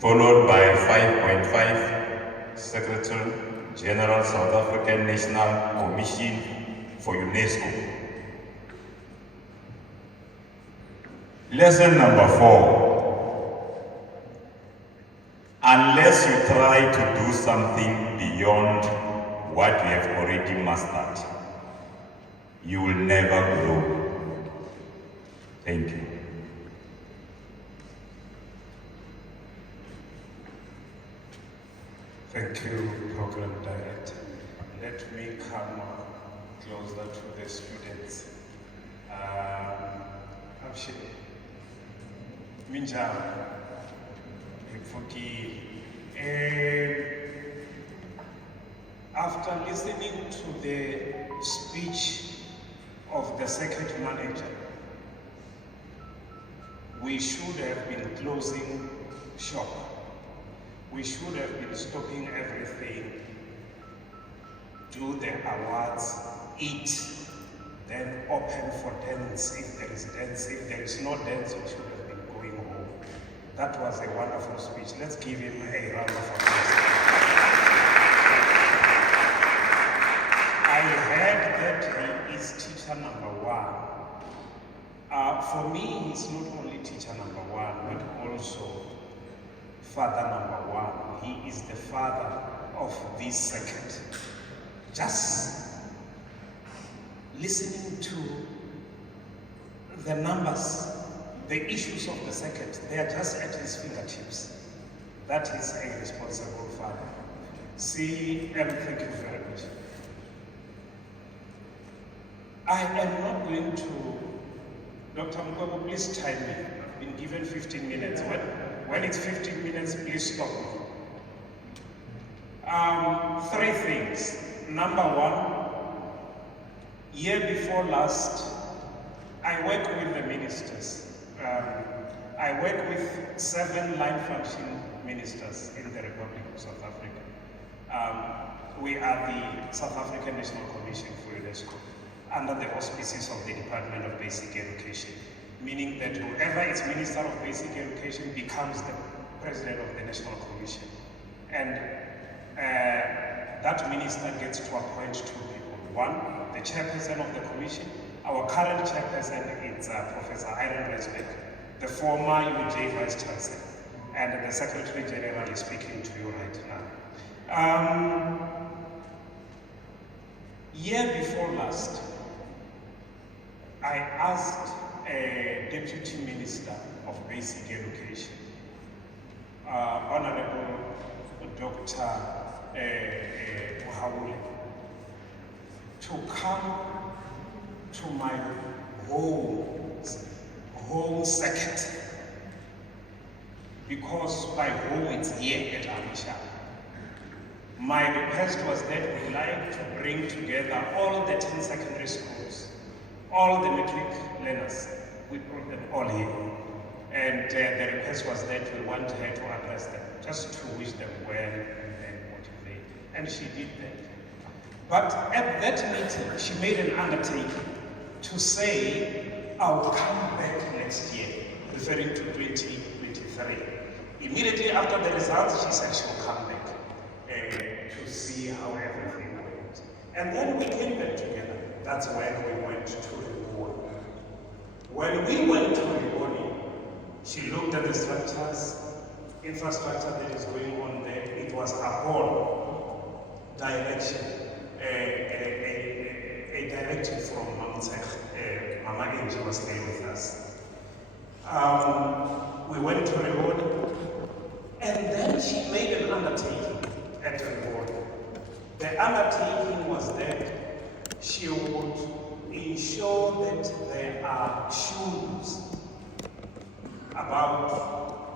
followed by 5.5, Secretary General South African National Commission for UNESCO. Lesson number 4. Unless you try to do something beyond what you have already mastered, you will never grow. Thank you. Thank you, Program Director. Let me come closer to the students. Abshir, Minjao, after listening to the speech of the circuit manager, we should have been closing shop. We should have been stopping everything, do the awards, eat, then open for dance if there is dance. If there is no dance, we should have been going home. That was a wonderful speech. Let's give him a round of applause. I heard that he is teacher number 1. For me, he's not only teacher number 1, but also father number 1. He is the father of this circuit. Just listening to the numbers, the issues of the circuit, they are just at his fingertips. That is a responsible father. See, thank you very much. I am not going to, Dr. Mkwebo, please chime me. I've been given 15 minutes. When it's 15 minutes, please stop me. 3 things. Number 1, year before last, I work with the ministers. I work with 7 line function ministers in the Republic of South Africa. We are the South African National Commission for UNESCO, under the auspices of the Department of Basic Education, meaning that whoever is Minister of Basic Education becomes the President of the National Commission. And that minister gets to appoint 2 people. 1, the chairperson of the commission. Our current chairperson is Professor Iron Resbeck, the former UJ Vice Chancellor, and the Secretary General is speaking to you right now. Year before last, I asked a Deputy Minister of Basic Education, Honorable Dr. Muhawule, to come to my home circuit, because my home is here at Arusha. My request was that we'd like to bring together all the 10 secondary schools, all the matric learners, we brought them all here. And the request was that we want her to address them, just to wish them well and motivate. And she did that. But at that meeting, she made an undertaking to say, I'll come back next year, referring to 2023. Immediately after the results, she said she'll come back to see how everything went. And then we came back together. That's when we went to Reboni. When we went to Reboni, she looked at the structures, infrastructure that is going on there. It was upon direction, a directive from Mama Angie was there with us. We went to Reboni, and then she made an undertaking at Reboni. The undertaking was that she would ensure that there are shoes, about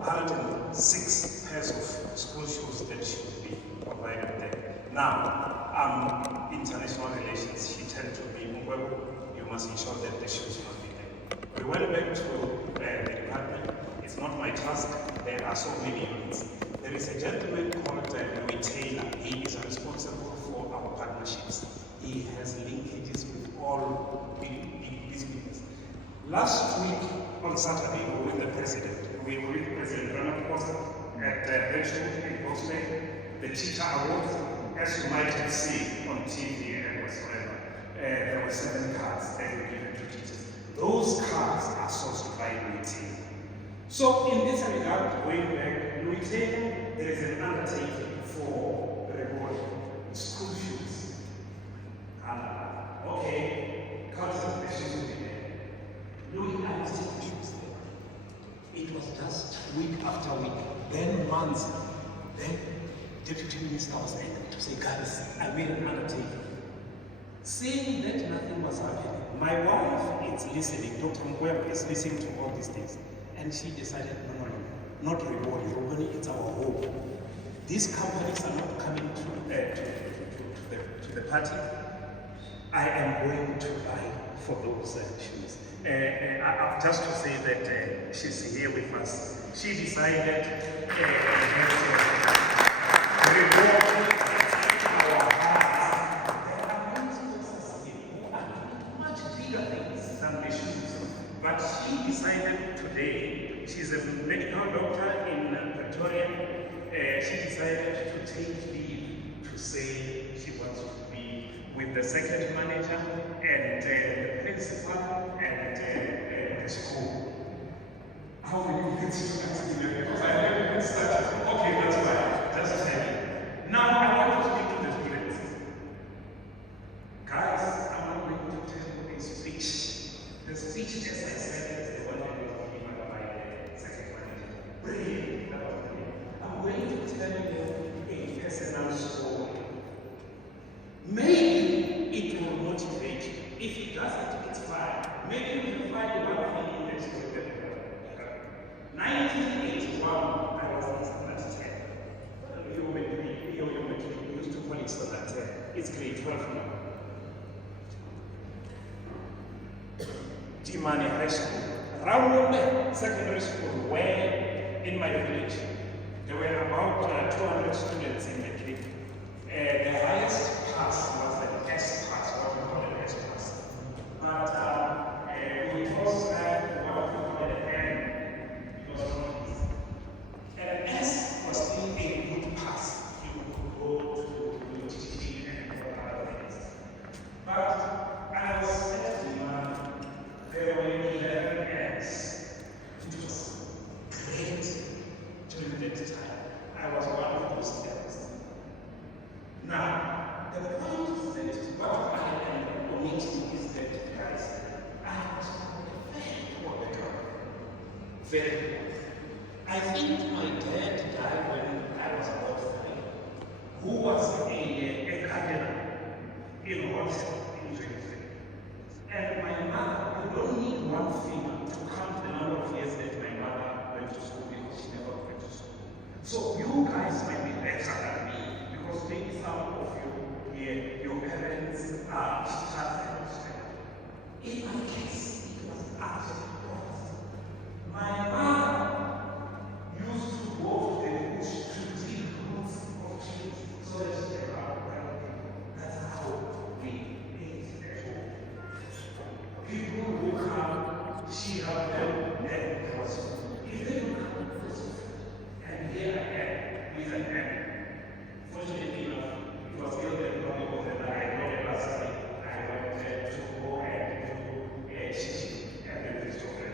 106 pairs of school shoes that should be provided there. Now, international relations, she turned to me, well, you must ensure that the shoes must be there. We went back to the department. It's not my task. There are so many units. There is a gentleman called Louis Taylor. He is responsible for our partnerships. He has linkages with all big businesses. Last week, on Saturday, we were with the President. We were with President Ramaphosa at graduate in Boston, the Teacher Awards, as you might have seen on TV and whatsoever, there were 7 cards that were given to teachers. Those cards are sourced by Louis Ting. So in this regard, going back, Louis Ting, there is an undertaking for reward school shoes. Okay, culture of the shoes will be there. Louis, I was taking shoes there. It was just week after week, then months, then Deputy Minister was angry to say, guys, I made an undertaking. Saying that nothing was happening. My wife is listening, Dr. Mwema is listening to all these things. And she decided, no, not reward, it's our home. These companies are not coming to the party. I am going to buy for those shoes. Just to say that she's here with us. She decided to reward our hearts. Much bigger things than the shoes. But she decided today, she's a medical doctor in Pretoria, she decided to take leave to say she wants to be with the second manager and the principal and the school. How many kids you have to because I never even started. Okay, that's fine. Just tell me. Now I want to speak to the students. Guys, I'm not going to tell you a speech. The speech, as I said, is the one that was given by the second manager. Brilliant. That was brilliant. I'm going to tell you a personal story. Maybe it will motivate you. If it doesn't, it's fine. Maybe you will find one thing in the story that you have. 1981, I was in standard 10. You used to call it standard 10. It's grade 12 now. Timani High School. Around secondary school, where in my village, there were about 200 students in the clique. The highest pass was an S pass, what we call an S pass. But because what we call an N, it was not easy. An S was still a good pass. You could go to your teaching and other things. But I was said to there were 11 N's. It was great during that time. I was one of those N's. Now, the point is that what I am omitting is that, guys, I was very poor background. Very poor. I think my dad died when I was about 5, who was a gardener in Hotel in Jersey. And my mother, you don't need one finger to count the number of years that my mother went to school because she never went to school. So you guys might be better than me because maybe some of you here, your parents are teachers. In my case, it was absolutely opposite. My mother used to go to the bush to dig roots of trees so that she can have well. That's how we ate at home. People who come, she had them, then there was food. If they don't come, there was food. And here I am with an M. Fortunately enough, it was still the problem that I know the last time I went to go and do teaching and then the children.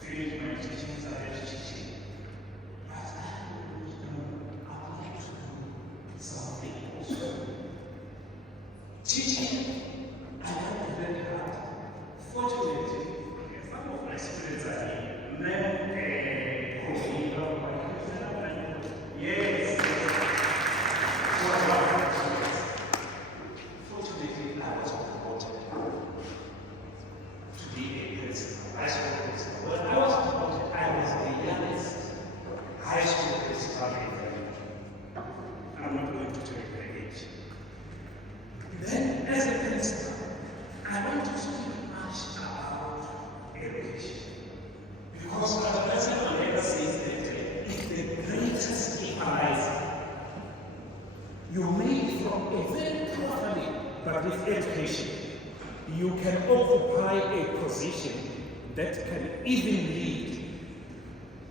Finish my teaching, started teaching. But I would like to do something also. Teaching, I learned very hard. Fortunately, some of my students are here. Yes. Fortunately, I was promoted to be a principal, high school principal. When I was promoted, I was the youngest high school principal in the region. I'm not going to tell you the age. Then, as a principal, I want to speak much about education. Because as President Mandela says that it's the greatest equalizer. You made from a very poor family, but with education, you can occupy a position that can even lead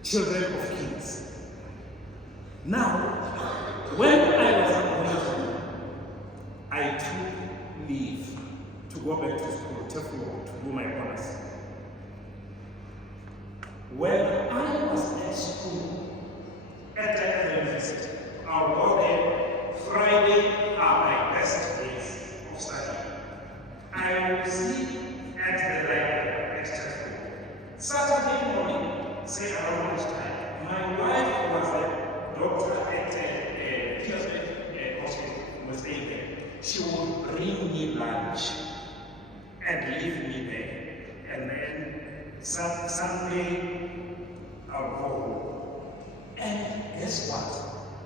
children of kings. Now, when I was appointed, I took leave to go back to school, to do my honors. When I was at school, at the university, I would go there. Friday are my best days of study. I would sit at the library at Turkey. Saturday morning, say around lunchtime, my wife was a doctor at Tirelessly hospital, was staying there. She would bring me lunch and leave me there. And then Sunday, I'll go home. And guess what?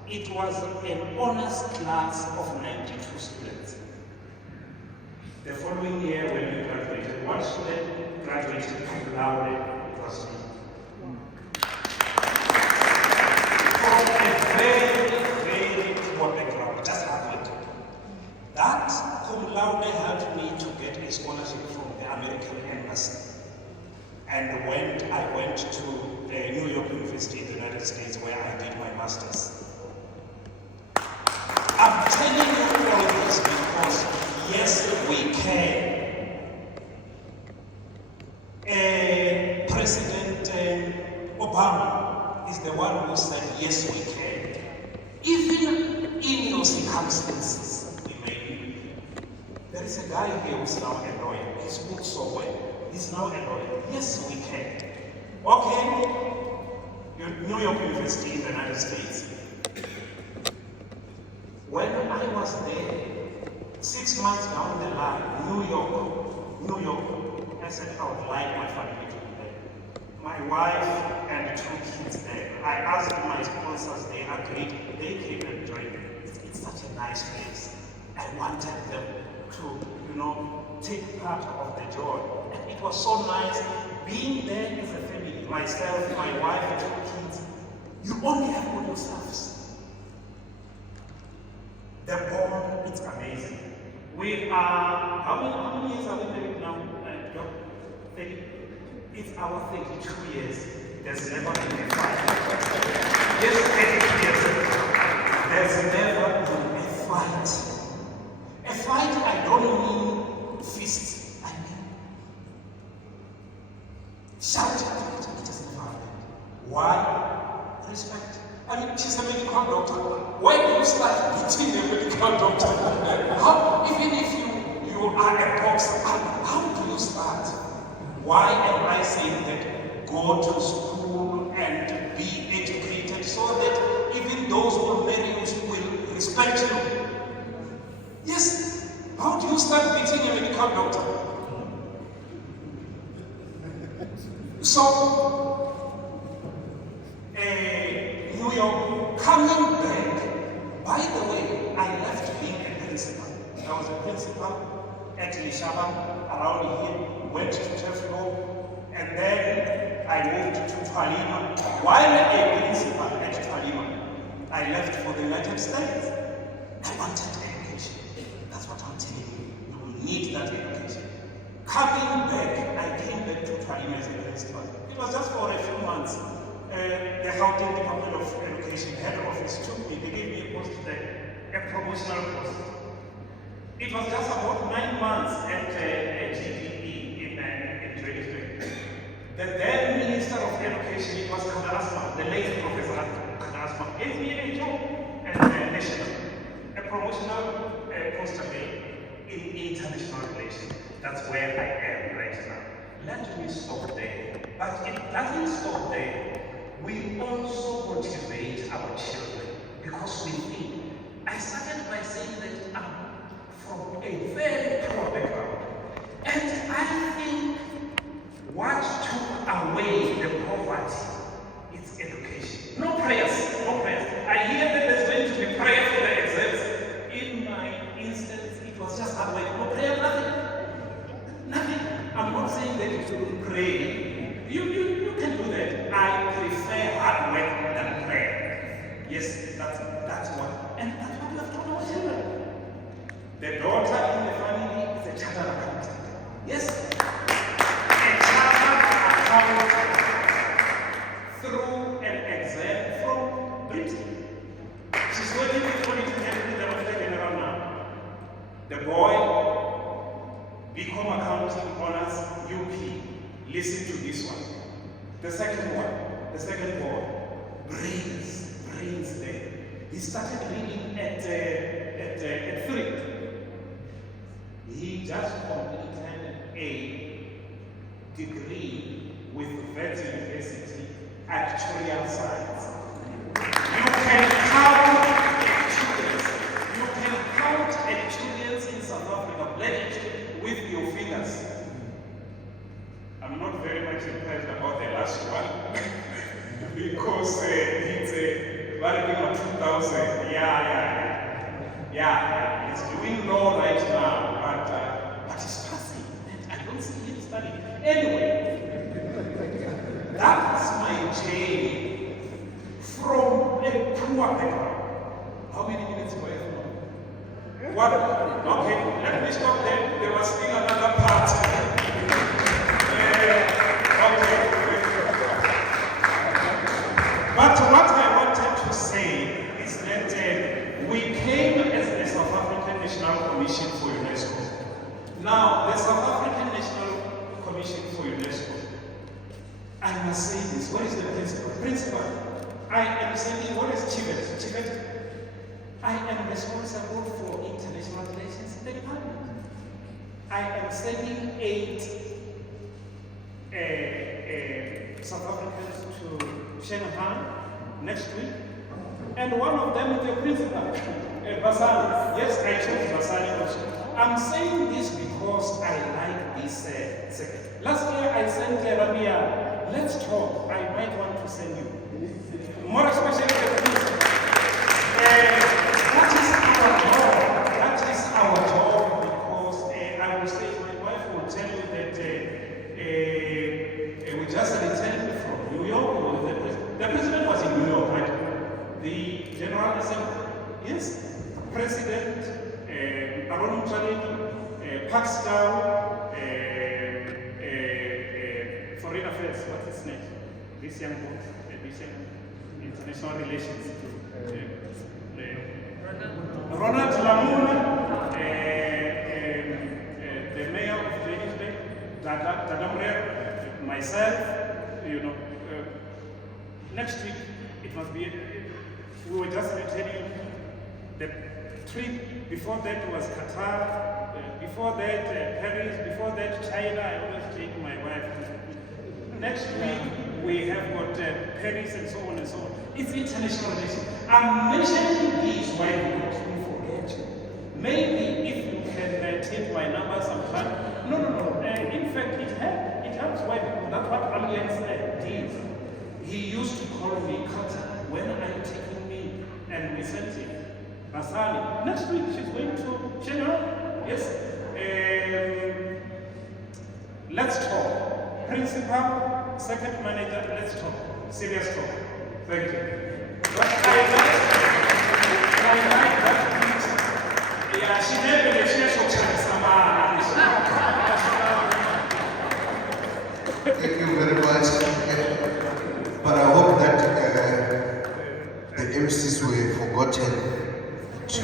It was an honors class of 92 students. The following year, when we graduated, one student graduated cum laude. It was me. From a very poor background, just happened. That cum laude helped me to get a scholarship from the American Embassy. And I went to New York University in the United States, where I did my master's. I'm telling you all this because, yes, we can. President Obama is the one who said, yes, we can. Even in your circumstances, we may be. There is a guy here who's now a lawyer. He speaks so well. He's now a lawyer. Yes, we can. Okay. New York University in the United States. When I was there, 6 months down the line, New York, I said I would like my family to be there. My wife and 2 kids there. I asked my sponsors, they agreed, they came and joined me. It's such a nice place. I wanted them to, take part of the joy. And it was so nice being there as a family, myself, my wife, and 2 kids. You only have all yourselves. The bond, it's amazing. We are, how many years are we married now? 30. It's our 32 years. There's never been a fight. Yes, 30 years. There's never been a fight. A fight, I don't mean fists. I mean shouting. It has never happened. Why? Respect. I mean, she's a medical doctor. Why do you start beating a medical doctor? Even if you are a boxer, how do you start? Why am I saying that? Go to school and be educated so that even those who marry you will respect you. Yes. How do you start beating a medical doctor? So, New York, coming back. By the way, I left being a principal. I was a principal at Lishaba, around here, went to Teflo, and then I moved to Twalima. While a principal at Twalima, I left for the United States. I wanted education. That's what I'm telling you. You will need that education. Coming back, I came back to Twalima as a principal. It was just for a few months. The Gauteng Department of Education head office took me. They gave me a post there, a promotional post. It was just about 9 months at GDE in 2020. The then Minister of Education, it was Kadarasma, the late Professor Kadarasma, gave me a job at the National, a promotional post in international relations. That's where I am right now. Let me stop there. But it doesn't stop there. We also motivate our children because we think. I started by saying that I'm from a very poor background. And I think what took away the poverty is education. No prayers, no prayers. I hear that there's going to be prayer for the exams. In my instance, it was just hard work. No prayer, nothing. I'm not saying that you shouldn't pray. You can do that. I prefer hard work than prayer. Yes, that's what. And that's what we have taught our children. The daughter in the family is a chartered accountant. Yes? A chartered accountant. The second boy, brains there. He started reading at 3. He just completed a degree with Vet University, actuarial science. You can count actuarials in South Africa, black actuarials, with your fingers. I'm not very much impressed about the last one because it's a Vatican 2000. Yeah. It's doing law right now, but it's passing. And I don't see him studying. Anyway, that's my journey from a poor background. How many minutes do I have? What? Okay, let me stop there. There was still another part. But what I wanted to say is that we came as the South African National Commission for UNESCO. Now, the South African National Commission for UNESCO, I must say this, what is the principle? Principle, I am saying, what is Tibet? I am responsible for international relations in the department. I am sending 8 South Africans to Shanghai next week, and one of them is the principal, Basali. Yes, I chose Basali also. I'm saying this because I like this second. Last year I sent Rabia, let's talk. I might want to send you. More especially the principal. That is our job because I will say, my wife will tell you that we just returned from New York. The president was in New York, right? The General Assembly, yes. President, Aaron Mchaleni, Pakistan, Foreign Affairs, what's his name? This young boy, international relations. Ronald Lamoon, the mayor of Johannesburg, Tadamre, myself, next week it must be, we were just returning the trip. Before that was Qatar, before that Paris, before that China. I always take my wife. Next week we have got Paris and so on and so on. It's international relations. I'm mentioning these why because we forget you. Maybe if you can take my number sometime. No. In fact, it helps. Why? Because that's what Alliance did. He used to call me Kata. When are you taking me? And we sent him. Basali. Next week she's going to China. Yes. Let's talk. Principal, second manager, let's talk. Serious talk. Thank you. But I like that. Yeah, she never